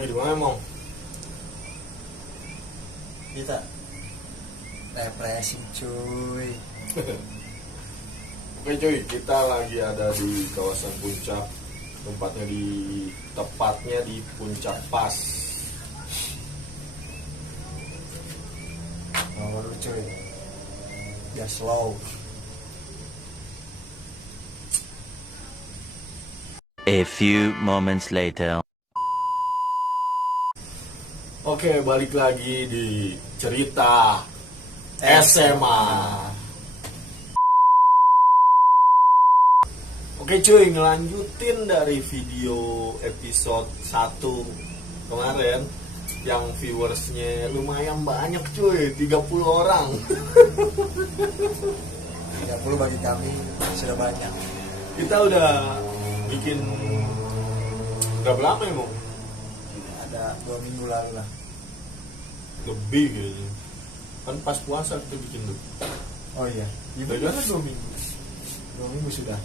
lagi di mana, Mong? Kita refreshing cuy. Oke cuy, kita lagi ada di kawasan puncak. Tepatnya di Puncak Pas. Nomor lu cuy. Ya slow. A few moments later. Oke, balik lagi di cerita SMA. Oke cuy, ngelanjutin dari video episode 1 kemarin yang viewersnya lumayan banyak cuy, 30 orang. 30 bagi kami sudah banyak. Kita udah bikin berapa lama ya, Mong? Ada 2 minggu lalu lah. Lebih kayaknya. Kan pas puasa kita bikin tuh. Oh iya. Udah kan 2 minggu. 2 minggu sudah.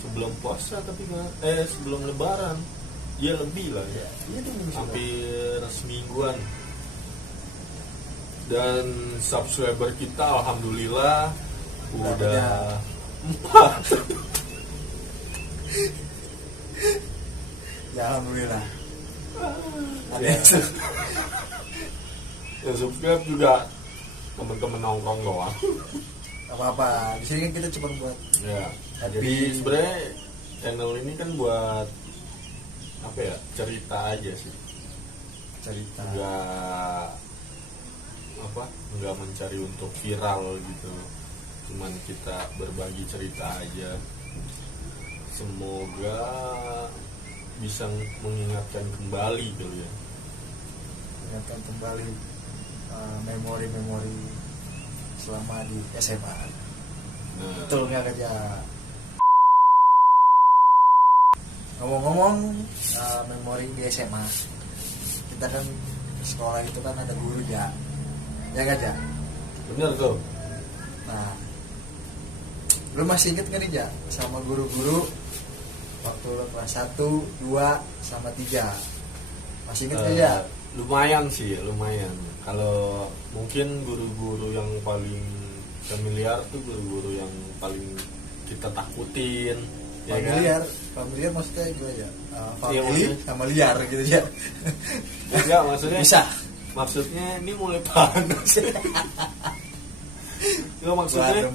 Sebelum puasa tapi nggak, sebelum lebaran. Ya lebih lah ya. Iya 2 minggu sudah. Hampir semingguan. Dan subscriber kita alhamdulillah udah 4. Ya alhamdulillah. Ada Ya. Yang subscribe juga temen-temen nongkrong doang. apa-apa. Di sini kan kita cuma buat Ya. Happy. Jadi sebenarnya channel ini kan buat apa ya, cerita aja sih. cerita. Nggak mencari untuk viral gitu. Cuman kita berbagi cerita aja. Semoga bisa mengingatkan kembali gitu ya. Ingatkan kembali memori-memori selama di SMA. Nah, Betul nggak kerja? Ngomong-ngomong memori di SMA, kita kan sekolah itu kan ada guru ya nggak Ja? bener tuh. Nah, lu masih inget nggak nih Ja sama guru-guru waktu lu kelas 1, 2, sama 3? Masih inget nggak Ja? Lumayan sih, lumayan. Kalau mungkin guru-guru yang paling familiar tuh guru-guru yang paling kita takutin. Ya kan? Familiar maksudnya gimana ya? Iya, Family maksudnya. sama liar gitu ya. Enggak, maksudnya Bisa. Maksudnya ini mulai panas. Enggak, Berantem.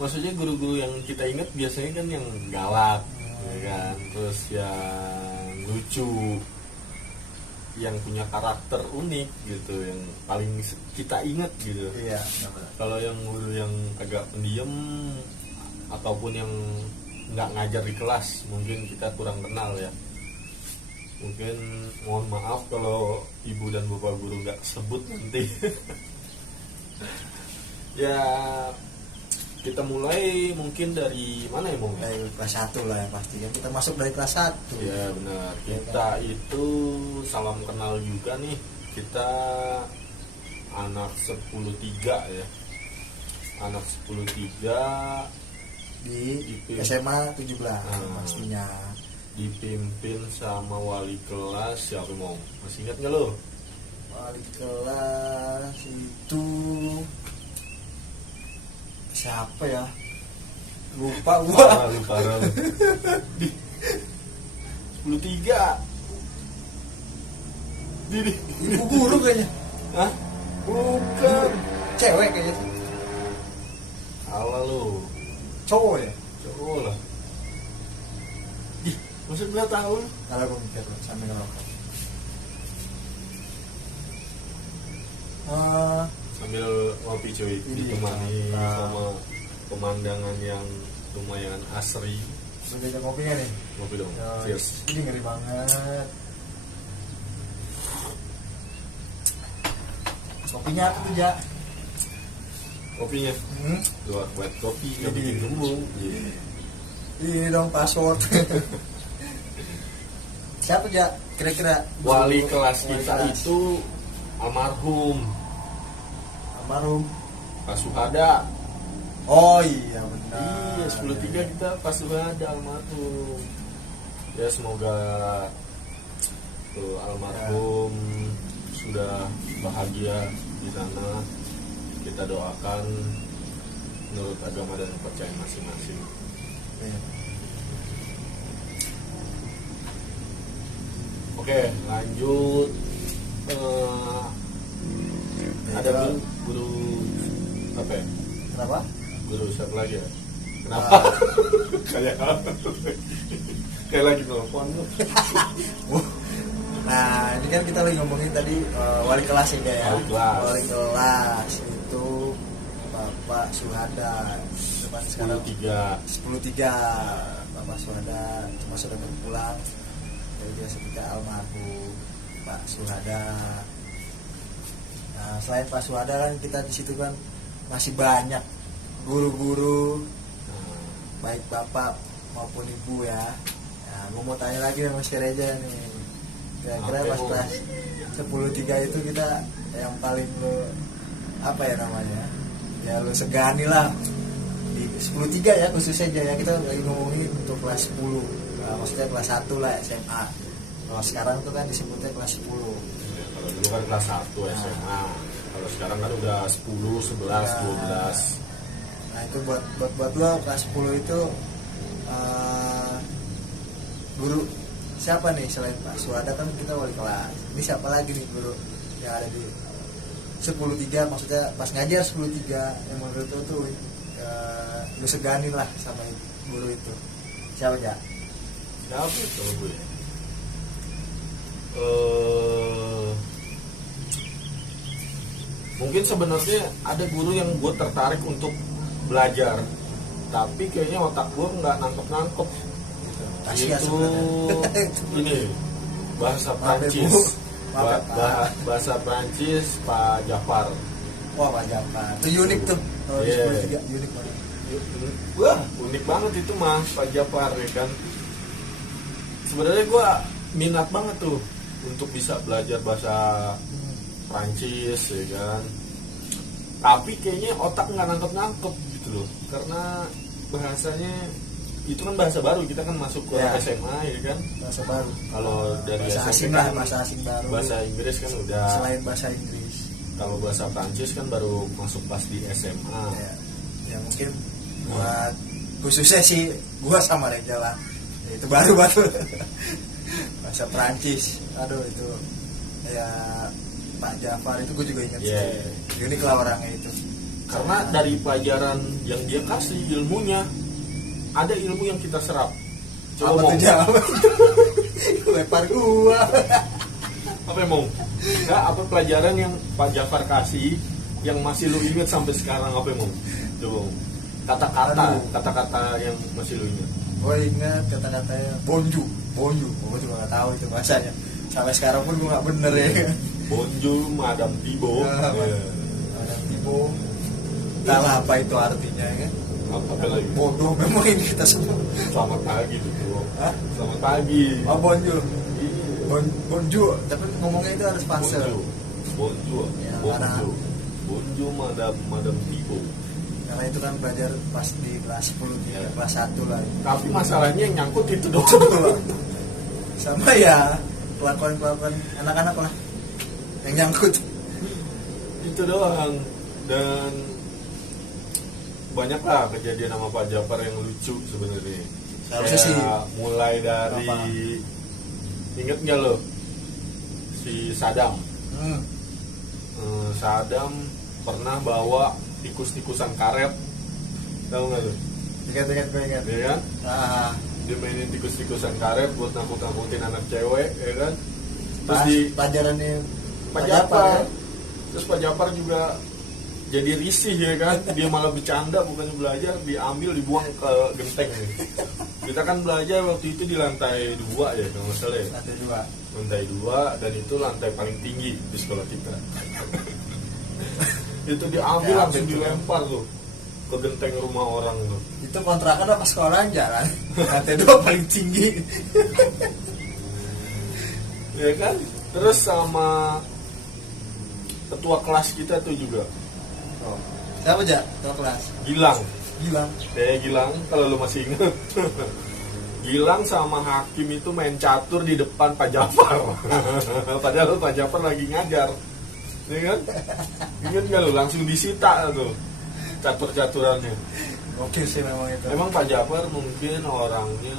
maksudnya guru-guru yang kita ingat biasanya kan yang galak, ya kan? Terus yang lucu, yang punya karakter unik gitu, yang paling kita ingat gitu. Iya. Kalau yang guru yang agak pendiam ataupun yang nggak ngajar di kelas, mungkin kita kurang kenal ya. Mungkin mohon maaf kalau ibu dan bapak guru nggak sebut nanti. Ya, kita mulai mungkin dari mana ya, Mong? Dari kelas 1 lah yang pasti kan kita masuk dari kelas 1. Ya benar, kita itu salam kenal juga nih. Kita anak 10-3 ya. Anak 10-3 di IP. SMA 17 pastinya. Dipimpin sama wali kelas siapa, Mong? Masih ingat nggak lo? Wali kelas itu siapa ya? Lupa gua. Lupa. 10-3. Di. Ibu guru kayaknya. Hah? Bukan. Cewek kayaknya. Alah lo. Cowok ya? Cowok lah. Ih, masa nggak tahu? Kalau gua mikir loh, sambil ngerokok. Sambil ngopi cuy, Ini ditemani mantap. sama pemandangan yang lumayan asri. Udah jam kopinya nih. Ngopi dong. Ya, Cheers. ini ngeri banget. Kopinya apa tuh Ja? Kopinya. Luar buat kopi, nggak Ini. bikin gembung. Iya. Ini dong password. Siapa Ja? Kira-kira Wali kelas wali kita kelas. itu almarhum almarhum. Pak Suhada. Oh iya benar. Iya, 10-3 kita Pak Suhada almarhum. Ya semoga tuh almarhum sudah bahagia di sana. Kita doakan menurut agama dan kepercayaan masing-masing. Iya. Oke, lanjut. Ada guru apa ya? Kenapa? Guru siapa lagi ya? Kenapa? kayak lagi nelfon. Nah, ini kan kita lagi ngomongin tadi wali kelas ya. Wali kelas. Wali kelas itu Bapak Suhada. Depan sekarang 10.3 Bapak Suhada cuma sudah berpulang. Jadi dia seperti almarhum Pak Suhada. Nah, selain Pak Suhada kan kita di situ kan masih banyak guru-guru baik bapak maupun ibu ya. Nah, gue mau tanya lagi sama Mas Reja nih. Kira-kira pas kelas 10.3 itu kita yang paling lo apa ya namanya? Ya lo segani lah di 10.3 ya khususnya aja ya, kita lagi ngomongin untuk kelas 10. Nah, maksudnya kelas 1 lah SMA. Kalau sekarang tuh kan disebutnya kelas 10. Ya, kalau dulu kan kelas 1 SMA. Kalau sekarang kan udah 10, 11, 12. Nah itu buat lo kelas 10 itu guru siapa nih selain Pak Suhada kan kita wali kelas. Ini siapa lagi nih guru yang ada di 10.3, maksudnya pas ngajar 10.3 yang menurut lo tuh lu seganin lah sama guru itu. Siapa ya? Siapa itu gue? Mungkin sebenarnya ada guru yang gue tertarik untuk belajar, tapi kayaknya otak gue nggak nangkep. Kasihan Itu sebenarnya. ini bahasa Maaf ya, Bu. Prancis. Maaf ya, Pak. Bahasa Prancis Pak Jafar. Wah Pak Jafar, itu unik tuh. Kalau di Iya. 10.3 unik banget. Wah, unik banget itu mah Pak Jafar ya kan. Sebenarnya gue minat banget tuh untuk bisa belajar bahasa Prancis ya kan. Tapi kayaknya otak nggak nangkep gitu loh, karena bahasanya itu kan bahasa baru, kita kan masuk ke Ya. SMA ya kan. Bahasa baru. Kalau dari Bahasa SMP asing kan lah, bahasa asing baru. bahasa Inggris kan udah. Selain bahasa Inggris. Kalau bahasa Prancis kan baru masuk pas di SMA. Ya mungkin buat khususnya sih gua sama Reja lah. Ya, itu baru bahasa Prancis. Aduh itu ya Pak Jafar itu gue juga ingat Yeah. sih. Unik lah orangnya itu. Karena dari pelajaran yang dia kasih ilmunya, ada ilmu yang kita serap. apa Mau. tuh jawab? Lempar gua. Apa yang mau? Enggak, apa pelajaran yang Pak Jafar kasih yang masih lu ingat sampai sekarang, apa yang mau? Coba Mau. Kata-kata yang masih lu ingat. Gue ingat kata-katanya bonju. Gue juga nggak tahu itu bahasanya. Sampai sekarang pun gue nggak bener ya. Bonjour Madame Tibo. Ya, ada tibo. Entahlah apa itu artinya kan. Apa lagi? Bodoh memang ini kita semua. Selamat pagi tuh. Hah? Selamat pagi. Oh bonjour. Iya. Bonjour. Tapi ngomongnya itu harus pasal. Bonjour. Ya, Bonjour. Bonjour Madame Tibo. Karena itu kan belajar pas di kelas 10 Ya. kelas 1 lah. Tapi masalahnya yang nyangkut itu doang. Sama ya kelakuan anak-anak lah yang nyangkut. Itu doang. Dan banyak lah kejadian sama Pak Jafar yang lucu sebenarnya. Seharusnya Kayak sih. mulai dari Apa? inget nggak lo si Saddam? Saddam pernah bawa tikus-tikusan karet, tahu nggak lo? Ingat gue ingat. Ya kan? Ah, Dia mainin tikus-tikusan karet buat nakut-nakutin anak cewek, ya kan? Terus pas di pelajarannya Pak Jafar, Jafar, ya. terus Pak Jafar juga jadi risih ya kan, dia malah bercanda bukannya belajar, diambil dibuang ke genteng. Kita kan belajar waktu itu di lantai 2 ya kalau nggak salah ya. Lantai 2 dan itu lantai paling tinggi di sekolah kita. Itu diambil Ya, langsung betul. dilempar tuh ke genteng rumah orang tuh. Itu kontrakan apa sekolahan jalan? Lantai 2 paling tinggi. Ya kan? Terus sama ketua kelas kita tuh juga Oh. Siapa aja? Ketua kelas. Gilang. Gilang. Kayak Gilang kalau lu masih inget. bilang sama hakim itu main catur di depan Pak Jafar. Padahal Pak Jafar lagi ngajar, ya kan? Ingat nggak lu? Langsung disita tuh catur-caturannya. Oke sih memang itu. Emang Pak Jafar mungkin orangnya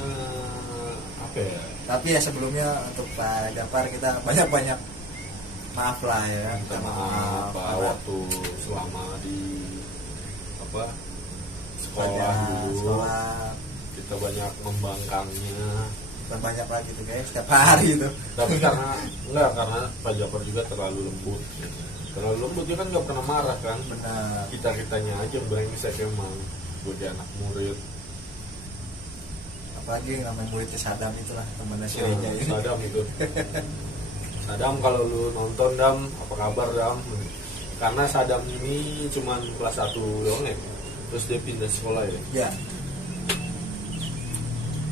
apa ya? Tapi ya sebelumnya untuk Pak Jafar kita banyak-banyak maaf lah ya. Minta maaf Pak, waktu selama di apa sekolah dulu sekolah kita banyak membangkangnya. kita banyak lagi tuh guys setiap hari itu. Tapi karena Pak Jafar juga terlalu lembut. Terlalu lembut dia kan nggak pernah marah kan. Benar. Kitanya aja yang brengsek emang sebagai anak murid. Apalagi yang namanya muridnya Sadam itulah temannya si Reja ini. Sadam itu. Sadam kalau lu nonton Dam, apa kabar Dam? Karena Sadam ini cuman kelas 1 doang ya. Terus dia pindah sekolah ya. Ya.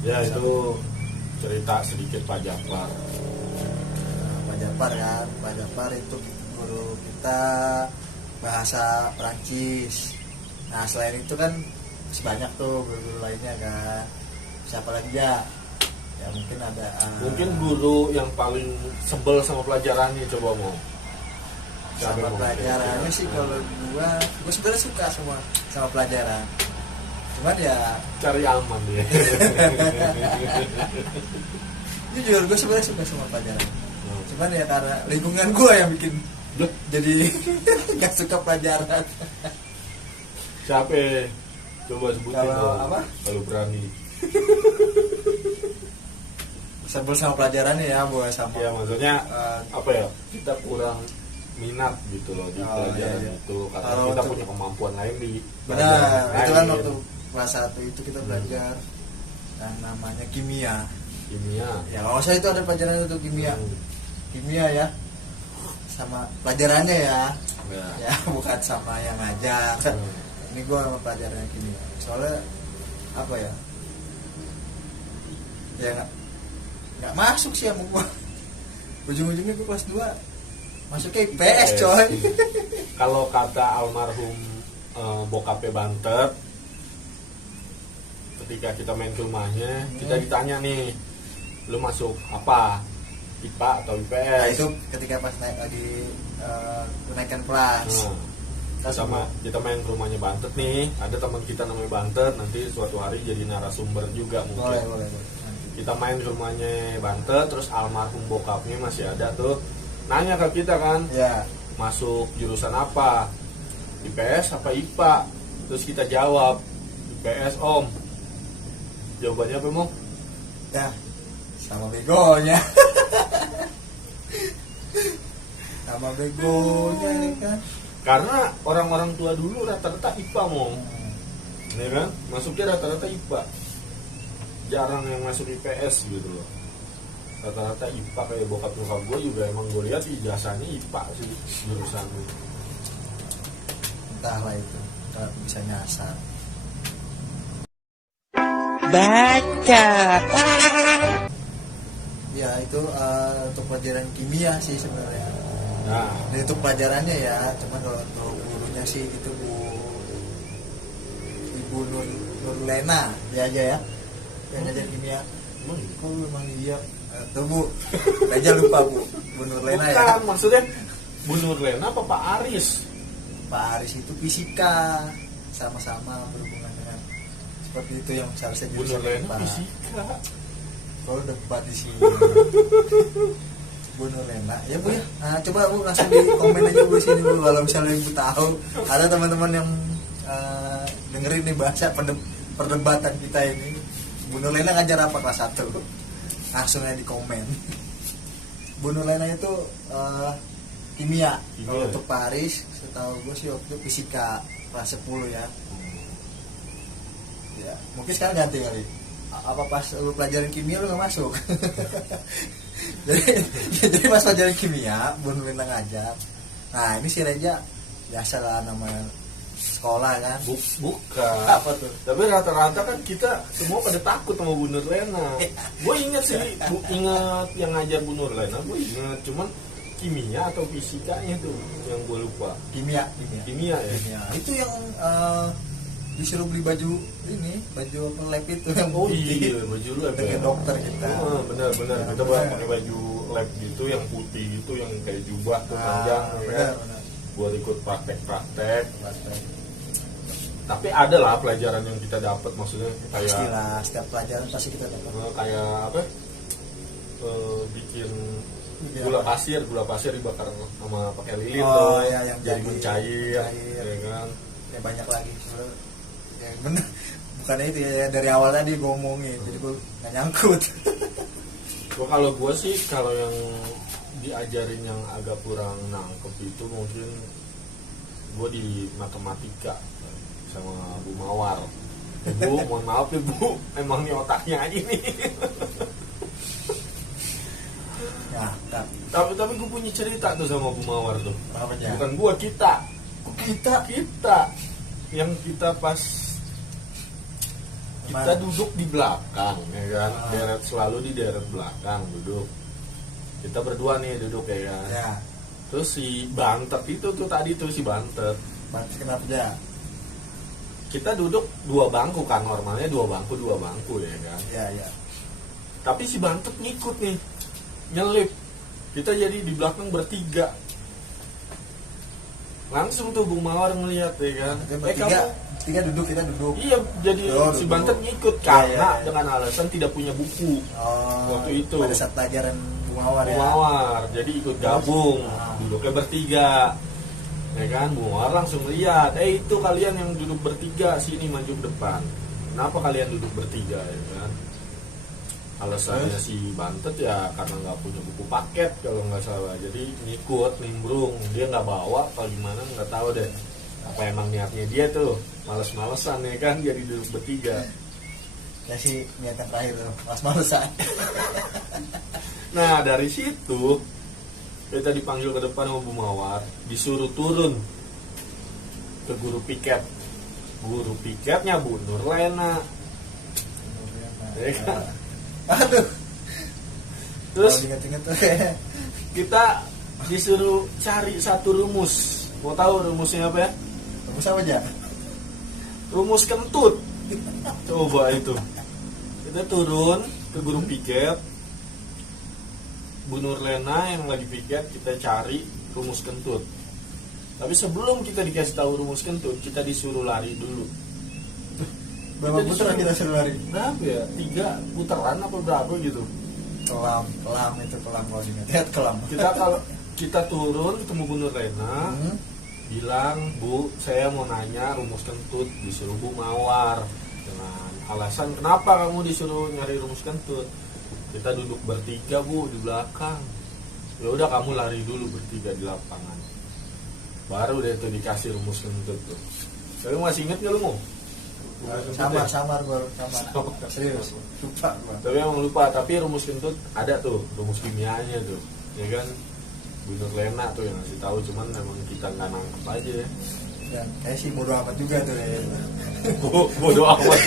Ya itu cerita sedikit Pak Jafar. Pak Jafar kan, Pak Jafar itu guru kita bahasa Perancis. Nah selain itu kan sebanyak tuh guru lainnya kan. Siapa lagi ya? Ya mungkin ada. Mungkin guru yang paling sebel sama pelajarannya coba mau. Sama Siapa pelajarannya mau? sih kalau gue sebenarnya suka semua sama pelajaran. Cuman ya Cari aman dia. jujur gue sebenarnya suka sama pelajaran. Cuman ya karena lingkungan gue yang bikin Loh, jadi nggak suka pelajaran. siapa? Coba sebutin Kalau dong, apa? Kalau berani. Sebel sama pelajarannya ya, buat sama. Ya maksudnya eh, apa ya? Kita kurang minat gitu loh di Oh, pelajaran iya, iya. itu karena Kalau kita untuk- punya kemampuan lain di benar, pelajaran itu kan lain. waktu kelas 1 itu kita belajar yang namanya kimia. Kimia. Ya kalau saya itu ada pelajaran untuk kimia. Hmm. Kimia ya. Sama pelajarannya ya. Ya. Ya bukan sama yang ngajar. Hmm. Ini gue sama pelajaran kimia. Soalnya apa ya? Ya nggak masuk sih sama gue. Ujung-ujungnya gue kelas 2 masuknya IPS coy. Kalau kata almarhum bokapnya Bantet, ketika kita main ke rumahnya, kita ditanya nih, lu masuk apa? IPA atau IPS? Nah itu ketika pas naik lagi kenaikan kelas. Nah, sama kita main ke rumahnya Bantet nih, ada teman kita namanya Bantet, nanti suatu hari jadi narasumber juga mungkin. Boleh. Kita main ke rumahnya Bantet, terus almarhum bokapnya masih ada tuh, nanya ke kita kan, Ya. masuk jurusan apa? IPS apa IPA? Terus kita jawab IPS om. Jawabannya apa mau? Ya. Sama begonya. Sama begonya nih kan. Karena orang-orang tua dulu rata-rata IPA mau, ya kan? Masuknya rata-rata IPA. Jarang yang masuk IPS gitu loh. Rata-rata IPA kayak bokap nyokap gue juga emang gue lihat ijazahnya IPA sih jurusan. Entahlah itu. Nggak bisa nyasar. Baca. Ya itu untuk pelajaran kimia sih sebenarnya. Nah, Dan itu pelajarannya ya, cuman kalau untuk gurunya sih itu Ibu Nur Lena dia aja ya yang ngajar kimia. Kok memang dia tuh Bu, aja lupa Bu Nur Lena bukan, ya. maksudnya Bu Nur Lena apa Pak Aris? Pak Aris itu fisika, sama-sama berhubungan dengan seperti itu yang seharusnya Bu Nur Lena Pak. fisika. Kalau debat di sini. Bu Nur Lena, ya Bu ya. Nah, coba Bu langsung di komen aja Bu sini Bu kalau misalnya Ibu tahu ada teman-teman yang dengerin nih bahasa perdebatan kita ini. Bu Nur Lena ngajar apa kelas 1? Langsung aja di komen. Bu Nur Lena itu kimia. Kalau untuk Pak Aris, setahu gue sih waktu itu fisika kelas 10 ya. Ya, mungkin sekarang ganti kali. Apa pas lu pelajaran kimia lu gak masuk? jadi pas pelajaran kimia Bu Nur Lena ngajar. Nah ini si Reja biasa lah nama sekolah kan. Bukan. Apa tuh? Tapi rata-rata kan kita semua pada takut sama Bu Nur Lena. Gue inget sih, ingat yang ngajar Bu Nur Lena, gue inget. Cuman kimia atau fisikanya tuh yang gue lupa. Kimia Kimia ya. Kimia. Itu yang disuruh beli baju ini, baju apa lab itu yang Oh putih. iya, baju lab Dengan ya. dokter kita. Benar-benar Ya, kita benar. pakai baju lab gitu yang putih gitu, yang kayak jubah tuh Ah, panjang ya. benar. Buat ikut praktek-praktek. Tapi ada lah pelajaran yang kita dapat, maksudnya kayak Pastilah, setiap pelajaran pasti kita dapat. kayak apa? Bikin Bikin gula apa? pasir dibakar sama pakai lilin Oh, tuh, iya, yang jadi jadi mencair, mencair. ya kan? Ya banyak lagi sebenarnya. Ya bener. Bukannya itu ya, dari awal tadi gue ngomongin, jadi gue nggak nyangkut. Kalau gue sih kalau yang diajarin yang agak kurang nangkep itu mungkin gue di matematika sama Bu Mawar. Bu, mohon maaf ya Bu, emang nih otaknya aja nih. Ya, kan. Tapi gue punya cerita tuh sama Bu Mawar tuh. Apa aja? Bukan gue, kita Kita yang kita pas kita Gimana? duduk di belakang ya kan, Ah. deret selalu di deret belakang duduk. Kita berdua nih duduk ya kan. ya, Terus si Bantet itu tuh tadi tuh si Bantet. berarti kenapa ya? Kita duduk dua bangku kan, normalnya dua bangku ya kan. Ya. Tapi si Bantet ngikut nih, nyelip. Kita jadi di belakang bertiga. Langsung tuh Bung Mawar ngeliat ya kan. Bertiga duduk, kita duduk. Iya, jadi Oh, si duduk. Bantet ngikut Iya, karena iya. dengan alasan tidak punya buku. Oh, Waktu itu. pada saat pelajaran Bu Mawar Bung ya. Mawar, jadi ikut gabung, Ah. duduknya bertiga, ya kan? Bung Mawar langsung lihat, itu kalian yang duduk bertiga sini maju ke depan. Kenapa kalian duduk bertiga, ya kan? Alasannya si Bantet ya karena nggak punya buku paket kalau nggak salah, jadi ngikut nimbrung, dia nggak bawa, apa gimana nggak tahu deh. Apa emang niatnya dia tuh males-malesan ya kan, jadi duduk bertiga. Ya sih niatan terakhir tuh, mas-malesan. Nah dari situ kita dipanggil ke depan sama Bu Mawar, disuruh turun ke guru piket. Guru piketnya Bu Nurlena, ya kan? Aduh. Terus Kalau inget-inget tuh kayak kita disuruh cari satu rumus. Mau tahu rumusnya apa ya? kamu sama aja. Rumus kentut. Coba itu. Kita turun ke guru piket, Bu Nurlena yang lagi piket, kita cari rumus kentut. Tapi sebelum kita dikasih tahu rumus kentut, kita disuruh lari dulu. Berapa Kita putaran disuruh- kita suruh lari? Berapa ya? 3 putaran apa berapa gitu? Kelam itu kelam kalau ingat. Lihat kelam. Kita kalau kita turun ketemu Bu Nurlena, Hmm. bilang, Bu, saya mau nanya rumus kentut. Disuruh Bu Mawar dengan alasan kenapa kamu disuruh nyari rumus kentut. Kita duduk bertiga Bu di belakang. Ya udah kamu lari dulu bertiga di lapangan. Baru deh tuh dikasih rumus kentut tuh. Tapi masih inget gak lu mau? Samar baru samar. Serius. Lupa gua. Tapi emang lupa. Tapi rumus kentut ada tuh, rumus kimianya tuh, ya kan? Bu Nurlena tuh yang ngasih tahu, cuman emang kita nggak nangkep aja ya. Dan kayak sih bodo amat juga tuh ya. Bodoh amat.